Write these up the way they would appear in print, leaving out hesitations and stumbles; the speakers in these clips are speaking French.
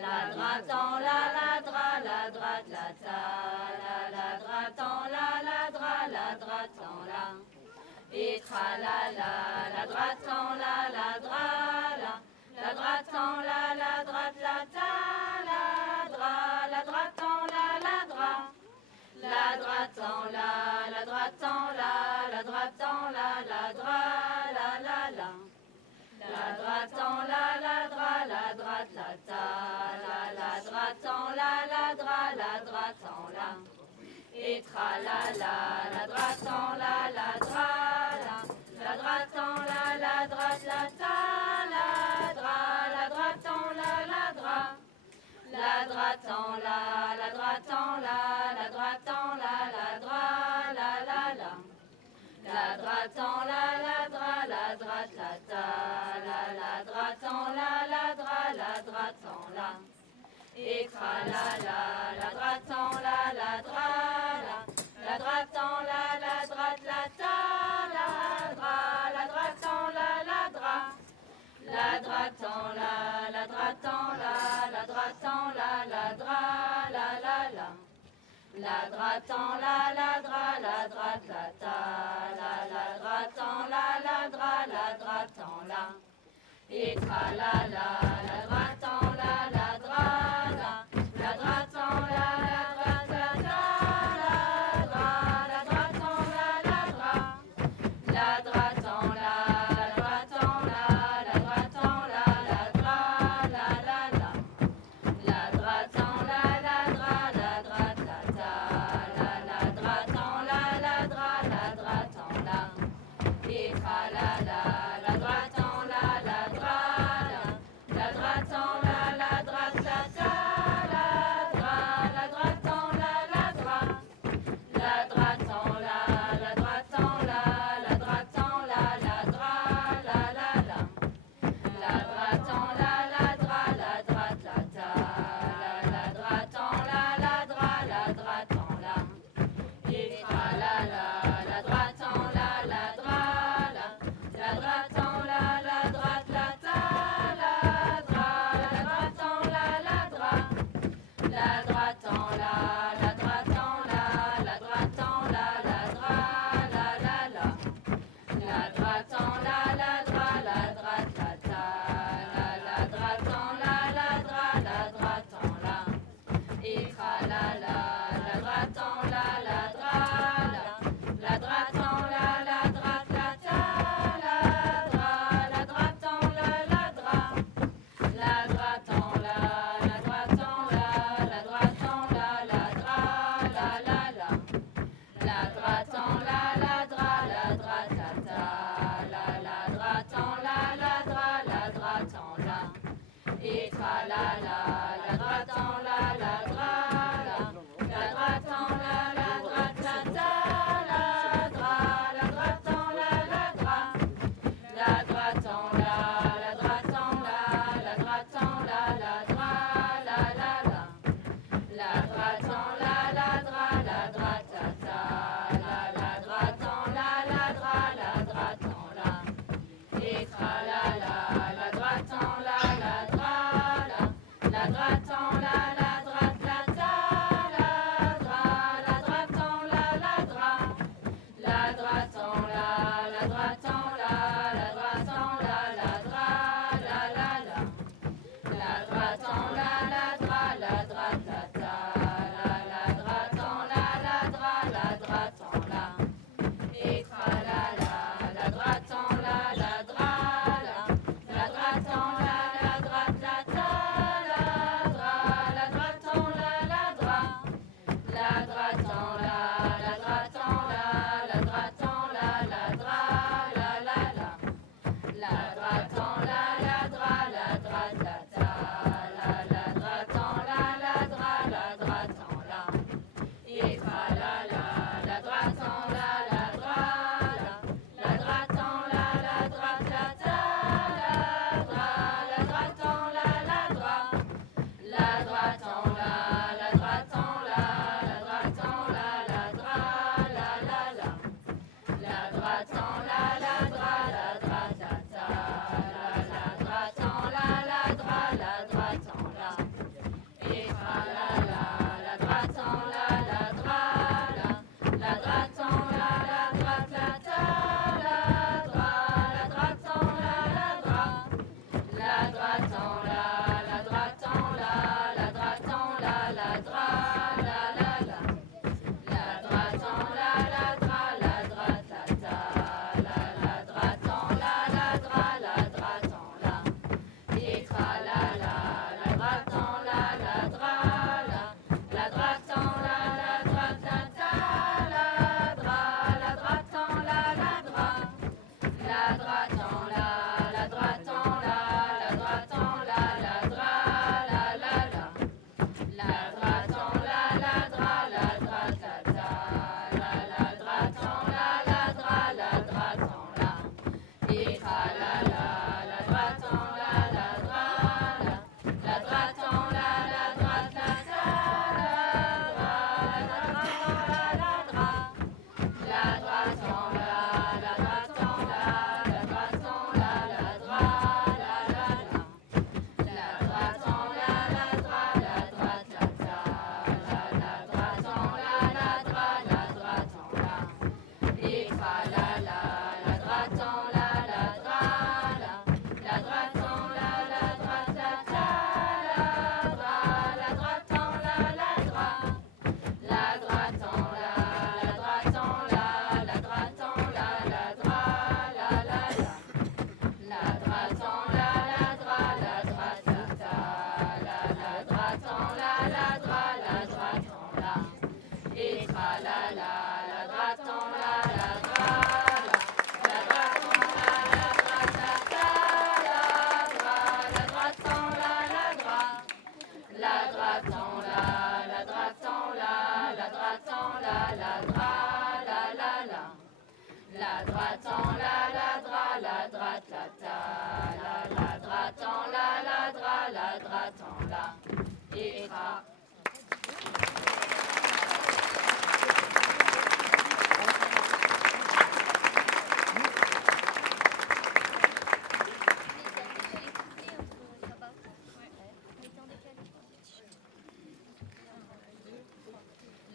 La droite en la dra, la droite la ta, la droite en la dra, la droite en la. Et tra la droite en la dra, la droite en la droite la ta, la droite en la dra. La droite en la droite en la droite en la dra, la. La droite en la dra, la droite la ta, la droite en la dra, la droite en la. Et tra la droite en la dra, la droite en la droite la ta, la droite en la dra. La droite en la droite en la droite en la dra, la. La droite en la dra, la droite la ta, la droite en la dra, la droite en la. Et tra la droite en la dra, la droite en la droite la ta, la droite en la dra. La droite en la droite en la droite en la dra, la. La droite en la dra, la droite la ta, la droite en la dra, la droite en la. Et tra la droite en la dra, la droite en la droite la ta, la droite en la dra. La droite en la droite en la droite en la dra, la. La droite en la dra, la droite la ta, la droite en la dra, la droite en la. Et tra la droite en la dra, la droite en la droite la ta, la droite en la dra. La droite en la droite en la droite en la dra, la. La droite en la dra, la droite la ta, la droite en la dra, la droite en la. Et tra la droite en la dra, la droite en la droite la ta, la droite en la dra. La droite en la droite en la droite en la dra, la. La droite en la dra, la droite la ta, la droite en la dra, la droite en la. Et tra la droite en la dra, la droite en la droite la ta, la droite en la dra. La droite en la droite en la droite en la dra, la. La droite en la dra, la droite la ta, la droite en la dra, la droite en la. Et tra la droite en la dra, la droite en la droite la ta, la droite en la dra. La droite en la droite en la droite en la dra, la. La droite en la dra, la droite la ta, la droite en la dra, la droite en la. Et tra la droite en la dra, la droite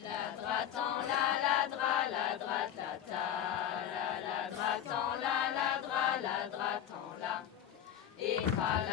La droite en la droite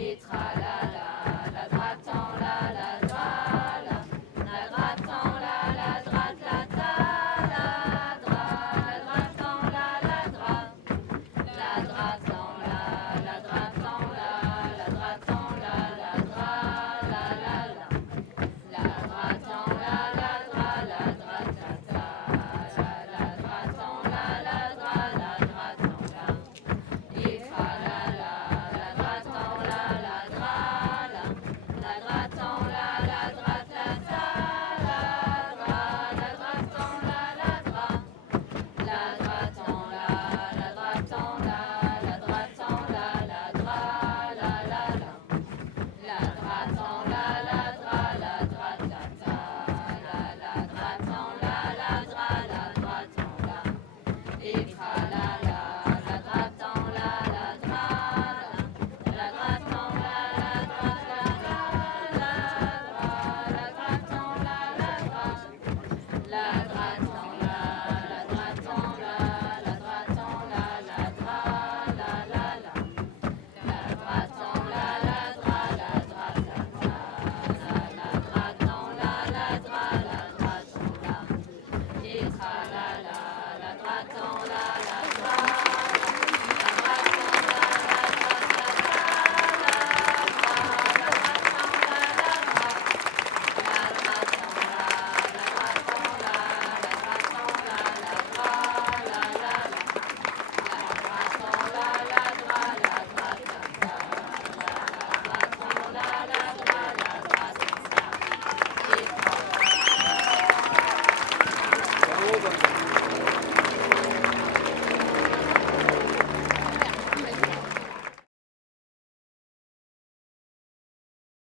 Et